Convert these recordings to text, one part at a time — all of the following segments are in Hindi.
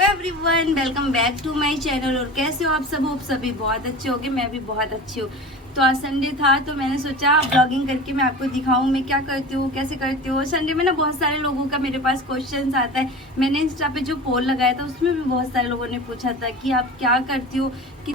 Everyone, welcome back to my channel. और कैसे हो आप सब? होप सभी बहुत अच्छे होंगे। मैं भी बहुत अच्छी हूँ। तो आज संडे था तो मैंने सोचा ब्लॉगिंग करके मैं आपको दिखाऊं मैं क्या करती हूँ, कैसे करती हूँ। संडे में ना बहुत सारे लोगों का मेरे पास क्वेश्चंस आता है। मैंने इंस्टा पे जो पोल लगाया था उसमें भी बहुत सारे लोगों ने पूछा था कि आप क्या करती हो कि।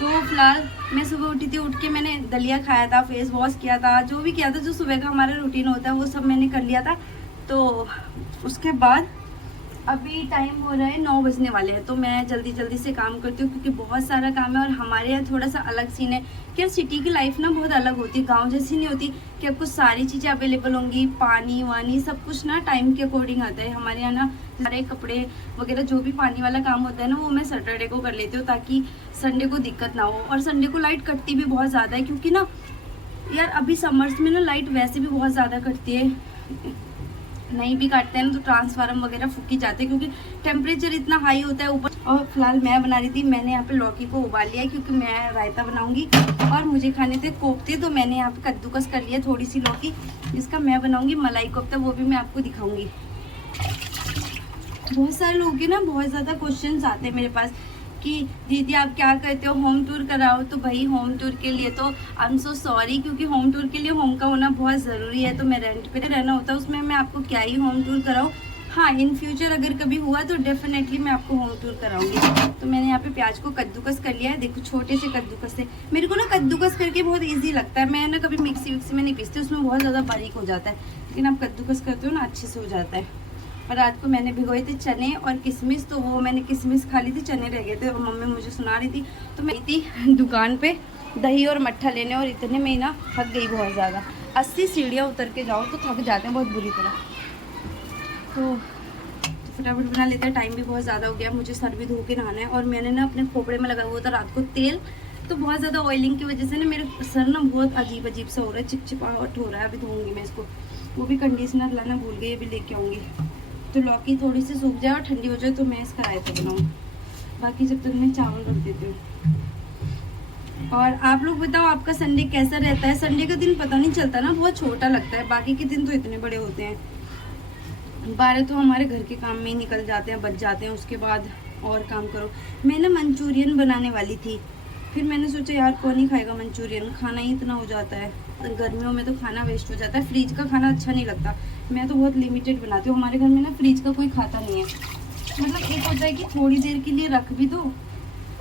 तो फिलहाल मैं सुबह उठी थी, उठ के मैंने दलिया खाया था, फेस वॉश किया था, जो भी किया था, जो सुबह का हमारा रूटीन होता है वो सब मैंने कर लिया था। तो उसके बाद अभी टाइम हो रहा है 9 बजने वाले हैं। तो मैं जल्दी जल्दी से काम करती हूँ क्योंकि बहुत सारा काम है। और हमारे यहाँ थोड़ा सा अलग सीन है कि सिटी की लाइफ ना बहुत अलग होती है, गांव जैसी नहीं होती कि आपको सारी चीज़ें अवेलेबल होंगी। पानी वानी सब कुछ ना टाइम के अकॉर्डिंग आता है हमारे यहाँ ना। सारे कपड़े वगैरह जो भी पानी वाला काम होता है ना वो मैं सैटरडे को कर लेती हूँ ताकि संडे को दिक्कत ना हो। और संडे को लाइट कटती भी बहुत ज़्यादा है क्योंकि ना यार अभी समर्स में ना लाइट वैसे भी बहुत ज़्यादा कटती है। नहीं भी काटते हैं ना तो ट्रांसफार्मर वगैरह फूकी जाते हैं क्योंकि टेम्परेचर इतना हाई होता है ऊपर। और फिलहाल मैं बना रही थी, मैंने यहाँ पे लौकी को उबाल लिया है क्योंकि मैं रायता बनाऊंगी और मुझे खाने थे कोफ्ते। तो मैंने यहाँ पे कद्दूकस कर लिया थोड़ी सी लौकी, जिसका मैं बनाऊंगी मलाई कोफ्ता, वो भी मैं आपको दिखाऊंगी। बहुत सारे लोगों के ना बहुत ज़्यादा क्वेश्चन आते हैं मेरे पास कि दीदी आप क्या करते हो, होम टूर कराओ। तो भाई होम टूर के लिए तो आई एम सो सॉरी क्योंकि होम टूर के लिए होम का होना बहुत ज़रूरी है। तो मैं रेंट पे रहना होता है, उसमें मैं आपको क्या ही होम टूर कराऊँ। हाँ, इन फ्यूचर अगर कभी हुआ तो डेफिनेटली मैं आपको होम टूर कराऊंगी। तो मैंने यहाँ पे प्याज को कद्दूकस कर लिया है, देखो छोटे से कद्दूकस से। मेरे को ना कद्दूकस करके बहुत ईजी लगता है। मैं ना कभी मिक्सी विक्सी में नहीं पीसती, उसमें बहुत ज़्यादा बारीक हो जाता है, लेकिन आप कद्दूकस करते हो ना अच्छे से हो जाता है। और रात को मैंने भिगोए थे चने और किशमिश, तो वो मैंने किशमिश खा ली थी, चने रह गए थे और मम्मी मुझे सुना रही थी। तो मैं थी दुकान पे दही और मट्ठा लेने और इतने में ही ना थक गई बहुत ज़्यादा। 80 सीढ़ियाँ उतर के जाओ तो थक जाते हैं बहुत बुरी तरह। तो फटाफट बना लेते हैं, टाइम भी बहुत ज़्यादा हो गया, मुझे सर भी धो के नहाना है। और मैंने ना अपने खोपड़े में लगा हुआ था रात को तेल, तो बहुत ज़्यादा ऑयलिंग की वजह से ना मेरे सर ना बहुत अजीब अजीब सा हो रहा है, चिपचिपाहट हो रहा है। अभी धोऊंगी मैं इसको, वो भी कंडीशनर लाना भूल गई, अभी लेके आऊँगी। तो लौकी थोड़ी सी सूख जाए और ठंडी हो जाए तो मैं इसका रायता बनाऊँ। बाकी जब तक मैं चावल रख देती हूँ। और आप लोग बताओ आपका संडे कैसा रहता है? संडे का दिन पता नहीं चलता ना, बहुत छोटा लगता है। बाकी के दिन तो इतने बड़े होते हैं, 12 तो हमारे घर के काम में ही निकल जाते हैं, बच जाते हैं। उसके बाद और काम करो। मैं ना मंचूरियन बनाने वाली थी, फिर मैंने सोचा यार कौन ही खाएगा मंचूरियन, खाना ही इतना हो जाता है। गर्मियों में तो खाना वेस्ट हो जाता है, फ्रिज का खाना अच्छा नहीं लगता। मैं तो बहुत लिमिटेड बनाती हूँ, हमारे घर में ना फ्रिज का कोई खाता नहीं है। मतलब एक होता है कि थोड़ी देर के लिए रख भी दो,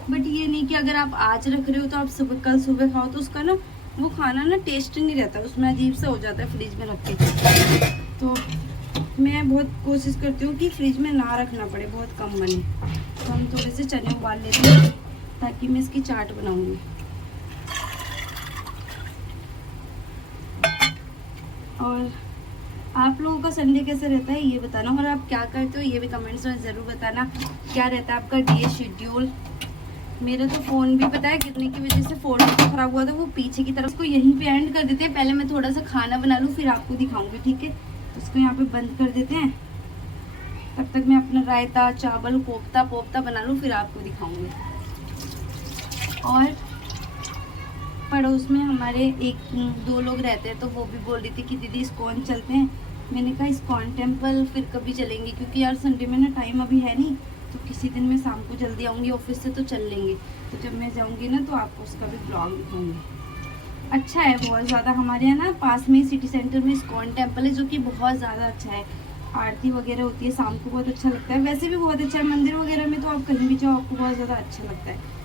बट ये नहीं कि अगर आप आज रख रहे हो तो आप सुबह कल सुबह खाओ, तो उसका ना वो खाना ना टेस्ट नहीं रहता, उसमें अजीब सा हो जाता है फ्रिज में रख के। तो मैं बहुत कोशिश करती हूँ कि फ्रिज में ना रखना पड़े, बहुत कम बने। तो हम थोड़े से चने उबाल लेते हैं ताकि मैं इसकी चाट बनाऊंगी। और आप लोगों का संडे कैसे रहता है ये बताना, और आप क्या करते हो ये भी कमेंट्स में ज़रूर बताना। क्या रहता है आपका डे शेड्यूल? मेरा तो फ़ोन भी पता है गिरने की वजह से फ़ोन तो ख़राब हुआ था, वो पीछे की तरफ। उसको यहीं पे एंड कर देते हैं। पहले मैं थोड़ा सा खाना बना लूँ फिर आपको दिखाऊंगी, ठीक है? तो उसको यहाँ पे बंद कर देते हैं, तब तक मैं अपना रायता चावल कोफ्ता बना लूँ फिर आपको दिखाऊँगी। और पड़ोस में हमारे एक दो लोग रहते हैं, तो वो भी बोल रही थी कि दीदी इस्कॉन चलते हैं। मैंने कहा इस्कॉन टेम्पल फिर कभी चलेंगे, क्योंकि यार संडे में ना टाइम अभी है नहीं, तो किसी दिन मैं शाम को जल्दी आऊँगी ऑफिस से तो चल लेंगे। तो जब मैं जाऊँगी ना तो आपको उसका भी ब्लॉग दिखाऊँगी। अच्छा है बहुत ज़्यादा, हमारे यहाँ ना पास में ही सिटी सेंटर में इस्कॉन टेम्पल है, जो कि बहुत ज़्यादा अच्छा है। आरती वगैरह होती है शाम को, बहुत अच्छा लगता है। वैसे भी बहुत अच्छा है, मंदिर वगैरह में तो आप कहीं भी जाओ आपको बहुत ज़्यादा अच्छा लगता है।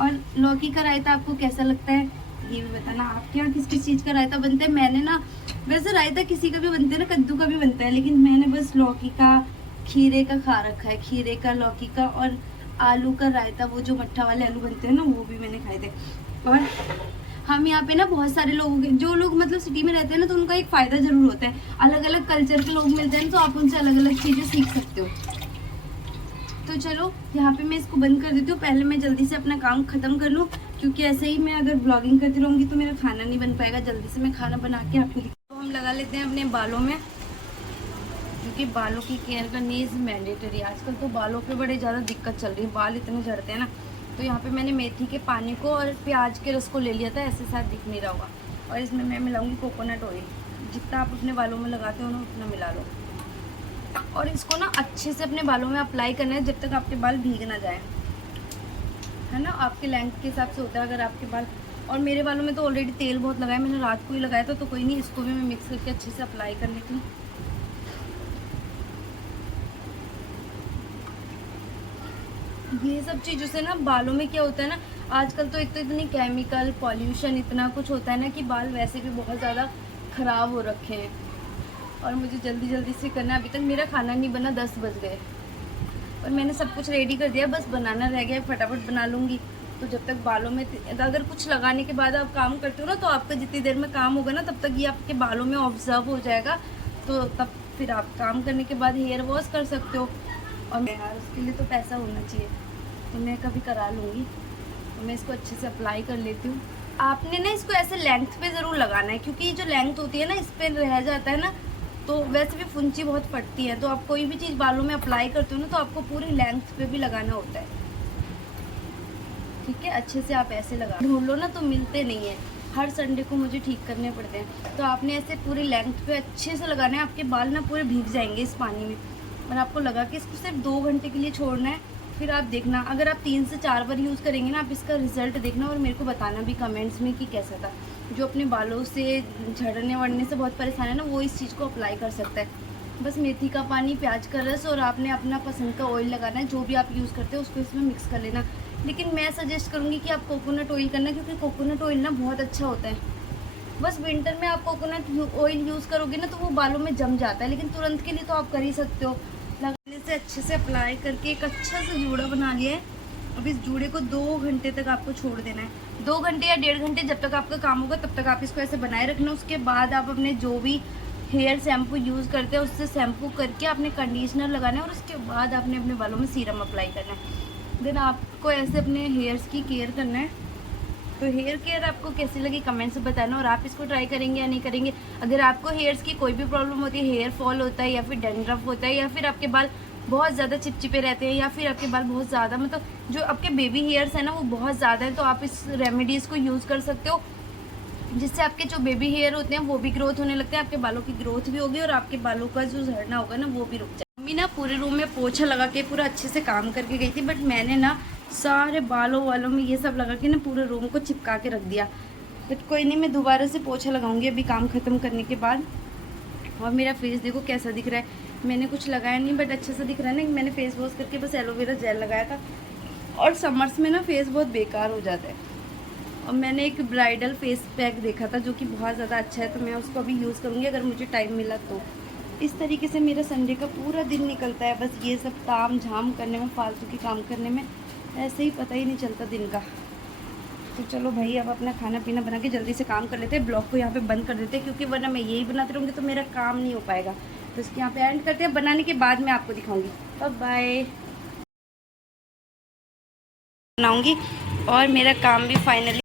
और लौकी का रायता आपको कैसा लगता है ये भी बताना। आपके यहाँ किस किस चीज़ का रायता बनता है? मैंने ना वैसे रायता किसी का भी बनता है ना, कद्दू का भी बनता है, लेकिन मैंने बस लौकी का खीरे का खा रखा है, खीरे का लौकी का। और आलू का रायता, वो जो मट्ठा वाले आलू बनते हैं ना, वो भी मैंने खाए थे। और हम यहाँ पे ना बहुत सारे लोग, जो लोग मतलब सिटी में रहते हैं ना, तो उनका एक फ़ायदा ज़रूर होता है, अलग अलग कल्चर के लोग मिलते हैं तो आप उनसे अलग अलग चीज़ें सीख सकते हो। तो चलो यहाँ पे मैं इसको बंद कर देती हूँ, पहले मैं जल्दी से अपना काम ख़त्म कर लूँ, क्योंकि ऐसे ही मैं अगर ब्लॉगिंग करती रहूँगी तो मेरा खाना नहीं बन पाएगा। जल्दी से मैं खाना बना के आपको तो हम लगा लेते हैं अपने बालों में, क्योंकि बालों की केयर करनी इज़ मैंडेटरी। आजकल तो बालों पे बड़े ज़्यादा दिक्कत चल रही है, बाल इतने झड़ते हैं ना। तो यहाँ पे मैंने मेथी के पानी को और प्याज के रस को ले लिया था, ऐसे साथ दिख नहीं रहा होगा। और इसमें मैं मिलाऊंगी कोकोनट ऑयल, जितना आप अपने बालों में लगाते हो ना उतना मिला लो। और इसको ना अच्छे से अपने बालों में अप्लाई करना है जब तक आपके बाल भीग ना जाए, है ना। आपके लेंथ के हिसाब से होता है। अगर आपके बाल, और मेरे बालों में तो ऑलरेडी तेल बहुत लगाया, मैंने रात को ही लगाया था, तो कोई नहीं, इसको भी मैं मिक्स करके अच्छे से अप्लाई कर लेती हूँ। ये सब चीज़ों से ना बालों में क्या होता है ना, आजकल तो एक तो इतनी केमिकल पॉल्यूशन इतना कुछ होता है ना कि बाल वैसे भी बहुत ज़्यादा ख़राब हो रखे हैं। और मुझे जल्दी जल्दी से करना है, अभी तक मेरा खाना नहीं बना, 10 बज गए और मैंने सब कुछ रेडी कर दिया, बस बनाना रह गया, फटाफट बना लूँगी। तो जब तक बालों में, अगर कुछ लगाने के बाद आप काम करते हो ना, तो आपका जितनी देर में काम होगा ना, तब तक ये आपके बालों में ऑब्जर्व हो जाएगा, तो तब फिर आप काम करने के बाद हेयर वॉश कर सकते हो। और यार उसके लिए तो पैसा होना चाहिए, तो मैं कभी करा लूँगी। तो मैं इसको अच्छे से अप्लाई कर लेती हूँ। आपने ना इसको ऐसे लेंथ पे ज़रूर लगाना है, क्योंकि ये जो लेंथ होती है ना, इस पर रह जाता है ना, तो वैसे भी फुंची बहुत फटती है। तो आप कोई भी चीज़ बालों में अप्लाई करते हो ना, तो आपको पूरी लेंथ पे भी लगाना होता है, ठीक है। अच्छे से आप ऐसे लगा ढूंढ लो ना, तो मिलते नहीं है, हर संडे को मुझे ठीक करने पड़ते हैं। तो आपने ऐसे पूरी लेंथ पे अच्छे से लगाना है, आपके बाल ना पूरे भीग जाएंगे इस पानी में। और आपको लगा कि इसको सिर्फ 2 घंटे के लिए छोड़ना है, फिर आप देखना, अगर आप 3 से 4 बार यूज़ करेंगे ना, आप इसका रिजल्ट देखना और मेरे को बताना भी कमेंट्स में कि कैसा था। जो अपने बालों से झड़ने वड़ने से बहुत परेशान है ना, वो इस चीज़ को अप्लाई कर सकता है। बस मेथी का पानी, प्याज का रस, और आपने अपना पसंद का ऑयल लगाना है, जो भी आप यूज़ करते हो उसको इसमें मिक्स कर लेना। लेकिन मैं सजेस्ट करूँगी कि आप कोकोनट ऑयल करना, क्योंकि कोकोनट ऑयल ना बहुत अच्छा होता है। बस विंटर में आप कोकोनट ऑयल यूज़ करोगे ना, तो वो बालों में जम जाता है, लेकिन तुरंत के लिए तो आप कर ही सकते हो। लगाने से अच्छे से अप्लाई करके एक अच्छा सा जूड़ा बना लिया है। अब इस जूड़े को 2 घंटे तक आपको छोड़ देना है, 2 घंटे या 1.5 घंटे, जब तक आपका काम होगा तब तक आप इसको ऐसे बनाए रखना। उसके बाद आप अपने जो भी हेयर शैम्पू यूज़ करते हैं उससे शैम्पू करके आपने कंडीशनर लगाना है, और उसके बाद आपने अपने बालों में सीरम अप्लाई करना है। देन आपको ऐसे अपने हेयर्स की केयर करना है। तो हेयर केयर आपको कैसी लगी कमेंट से बताना, और आप इसको ट्राई करेंगे या नहीं करेंगे। अगर आपको हेयर्स की कोई भी प्रॉब्लम होती है, हेयर फॉल होता है या फिर डैंड्रफ होता है, या फिर आपके बाल बहुत ज़्यादा चिपचिपे रहते हैं, या फिर आपके बाल बहुत ज़्यादा, मतलब जो आपके बेबी हेयर्स हैं ना वो बहुत ज़्यादा है, तो आप इस रेमेडीज़ को यूज़ कर सकते हो, जिससे आपके जो बेबी हेयर होते हैं वो भी ग्रोथ होने लगते हैं, आपके बालों की ग्रोथ भी होगी और आपके बालों का जो झड़ना होगा ना वो भी रुक जाए। मम्मी ना पूरे रूम में पोछा लगा के पूरा अच्छे से काम करके गई थी, बट मैंने ना सारे बालों वालों में ये सब लगा के ना पूरे रूम को चिपका के रख दिया। बट कोई नहीं, मैं दोबारा से पोछा लगाऊंगी अभी काम ख़त्म करने के बाद। और मेरा फेस देखो कैसा दिख रहा है, मैंने कुछ लगाया नहीं बट अच्छा सा दिख रहा है ना। मैंने फेस वॉश करके बस एलोवेरा जेल लगाया था, और समर्स में ना फेस बहुत बेकार हो जाता है। और मैंने एक ब्राइडल फेस पैक देखा था जो कि बहुत ज़्यादा अच्छा है, तो मैं उसको अभी यूज़ करूँगी अगर मुझे टाइम मिला तो। इस तरीके से मेरा संडे का पूरा दिन निकलता है, बस ये सब ताम झाम करने में, फालतू के काम करने में, ऐसे ही पता ही नहीं चलता दिन का। तो चलो भाई, अब अपना खाना पीना बना के जल्दी से काम कर लेते हैं, ब्लॉग को यहाँ पे बंद कर देते हैं, क्योंकि वरना मैं यही बनाती रहूँगी तो मेरा काम नहीं हो पाएगा। तो इसके यहाँ पे एंड करते हैं, बनाने के बाद मैं आपको दिखाऊँगी। Bye bye. बनाऊँगी और मेरा काम भी फाइनली।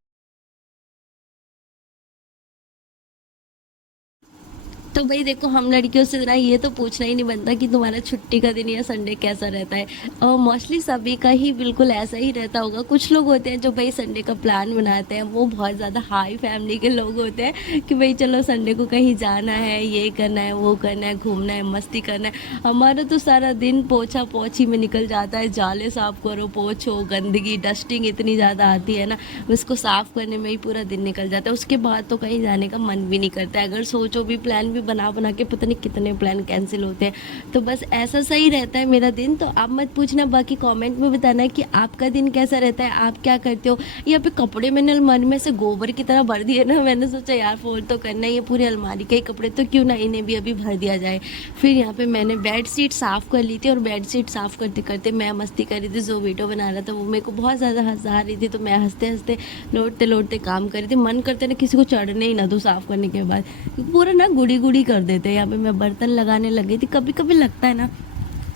तो भाई देखो, हम लड़कियों से जरा ये तो पूछना ही नहीं बनता कि तुम्हारा छुट्टी का दिन या संडे कैसा रहता है, और मोस्टली सभी का ही बिल्कुल ऐसा ही रहता होगा। कुछ लोग होते हैं जो भाई संडे का प्लान बनाते हैं, वो बहुत ज़्यादा हाई फैमिली के लोग होते हैं कि भाई चलो संडे को कहीं जाना है, ये करना है, वो करना है, घूमना है, मस्ती करना है। हमारा तो सारा दिन पोछा पोछी में निकल जाता है, जाले साफ करो, पोछो, गंदगी डस्टिंग इतनी ज़्यादा आती है ना, उसको साफ़ करने में ही पूरा दिन निकल जाता है। उसके बाद तो कहीं जाने का मन भी नहीं करता है, अगर सोचो भी प्लान भी बना के पता नहीं कितने प्लान कैंसिल होते हैं। तो बस ऐसा सही रहता है मेरा दिन। तो आप मत पूछना, बाकी कमेंट में बताना कि आपका दिन कैसा रहता है, आप क्या करते हो। यहाँ पे कपड़े मैंने अलमारी में से गोबर की तरह भर दिए ना, मैंने सोचा यार फोल्ड तो करना ही है, पूरी अलमारी के ही कपड़े तो क्यों ना इन्हें भी अभी भर दिया जाए। फिर यहाँ पे मैंने बेड शीट साफ़ कर ली थी, और बेड शीट साफ़ करते करते मैं मस्ती कर रही थी, जो वीडियो बना रहा था वो मेरे को बहुत ज़्यादा हंसा रही थी, तो मैं हंसते हंसते लौटते लौटते काम कर रही थी। मन करते ना किसी को चढ़ने ही ना दूँ साफ़ करने के बाद, पूरा ना गुड़ी गुड़ी कर देते हैं। यहाँ पे मैं बर्तन लगाने लगी थी। कभी कभी लगता है ना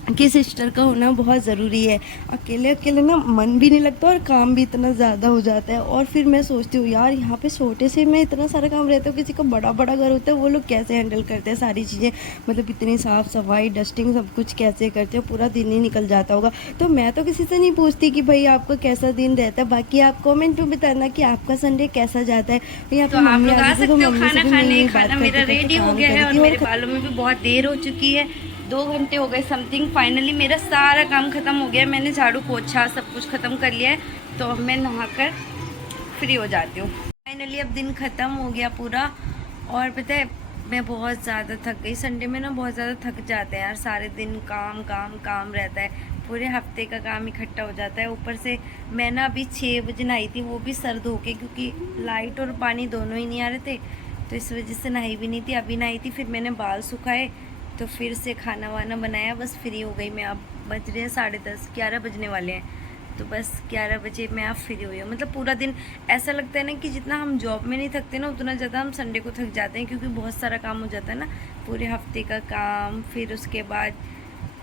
कि सिस्टर का होना बहुत ज़रूरी है, अकेले अकेले ना मन भी नहीं लगता और काम भी इतना ज़्यादा हो जाता है। और फिर मैं सोचती हूँ यार, यहाँ पे छोटे से में इतना सारा काम रहता है, किसी का बड़ा बड़ा घर होता है वो लोग कैसे हैंडल करते हैं सारी चीज़ें, मतलब इतनी साफ़ सफाई डस्टिंग सब कुछ कैसे करते हो, पूरा दिन ही निकल जाता होगा। तो मैं तो किसी से नहीं पूछती कि भाई आपका कैसा दिन रहता है, बाकी आप कमेंट में बताना कि आपका संडे कैसा जाता है। यहाँ पे मम्मी आ गई थी, तो मम्मी से भी मैं यही बात करती थी, रेडी हो गया है और मेरे बालों में भी बहुत देर हो चुकी है। 2 घंटे हो गए समथिंग। फाइनली मेरा सारा काम ख़त्म हो गया, मैंने झाड़ू पोछा सब कुछ ख़त्म कर लिया है, तो अब मैं नहाकर फ्री हो जाती हूँ। फाइनली अब दिन ख़त्म हो गया पूरा। और पता है मैं बहुत ज़्यादा थक गई। संडे में ना बहुत ज़्यादा थक जाते हैं यार, सारे दिन काम काम काम रहता है, पूरे हफ्ते का काम इकट्ठा हो जाता है। ऊपर से मैं ना अभी 6 बजे नहाई थी, वो भी सर धो के, क्योंकि लाइट और पानी दोनों ही नहीं आ रहे थे, तो इस वजह से नहाई भी नहीं थी। अभी नहाई थी, फिर मैंने बाल सुखाए, तो फिर से खाना वाना बनाया, बस फ्री हो गई मैं। अब बज रहे हैं 10:30, 11 बजने वाले हैं, तो बस 11 बजे मैं अब फ्री हुई हूँ। मतलब पूरा दिन ऐसा लगता है ना कि जितना हम जॉब में नहीं थकते ना, उतना ज़्यादा हम संडे को थक जाते हैं, क्योंकि बहुत सारा काम हो जाता है ना, पूरे हफ्ते का काम। फिर उसके बाद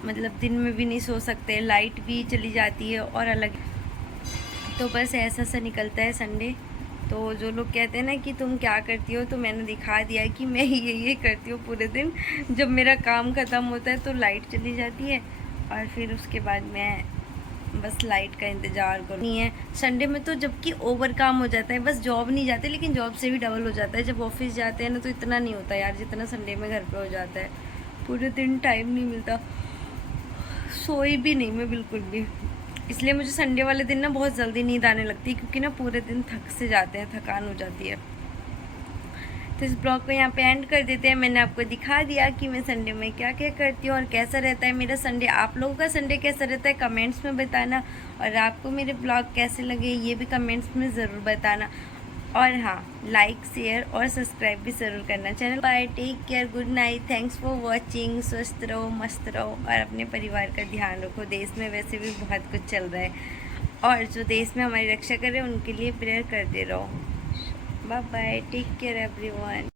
मतलब दिन में भी नहीं सो सकते, लाइट भी चली जाती है और अलग, तो बस ऐसा सा निकलता है संडे। तो जो लोग कहते हैं ना कि तुम क्या करती हो, तो मैंने दिखा दिया है कि मैं ये करती हूँ पूरे दिन। जब मेरा काम ख़त्म होता है तो लाइट चली जाती है, और फिर उसके बाद मैं बस लाइट का इंतज़ार करूँ। नहीं है संडे में तो, जबकि ओवर काम हो जाता है, बस जॉब नहीं जाते, लेकिन जॉब से भी डबल हो जाता है। जब ऑफिस जाते हैं ना तो इतना नहीं होता यार, जितना संडे में घर पे हो जाता है। पूरे दिन टाइम नहीं मिलता, सोई भी नहीं मैं बिल्कुल भी। इसलिए मुझे संडे वाले दिन ना बहुत जल्दी नींद आने लगती है, क्योंकि ना पूरे दिन थक से जाते हैं, थकान हो जाती है। तो इस ब्लॉग को यहाँ पे एंड कर देते हैं। मैंने आपको दिखा दिया कि मैं संडे में क्या क्या करती हूँ और कैसा रहता है मेरा संडे। आप लोगों का संडे कैसा रहता है कमेंट्स में बताना, और आपको मेरे ब्लॉग कैसे लगे ये भी कमेंट्स में ज़रूर बताना। और हाँ, लाइक शेयर और सब्सक्राइब भी ज़रूर करना channel. Bye, take care, good night, thanks for watching. स्वस्थ रहो, मस्त रहो और अपने परिवार का ध्यान रखो। देश में वैसे भी बहुत कुछ चल रहा है, और जो देश में हमारी रक्षा करे उनके लिए प्रेयर करते रहो। Bye bye, take care everyone.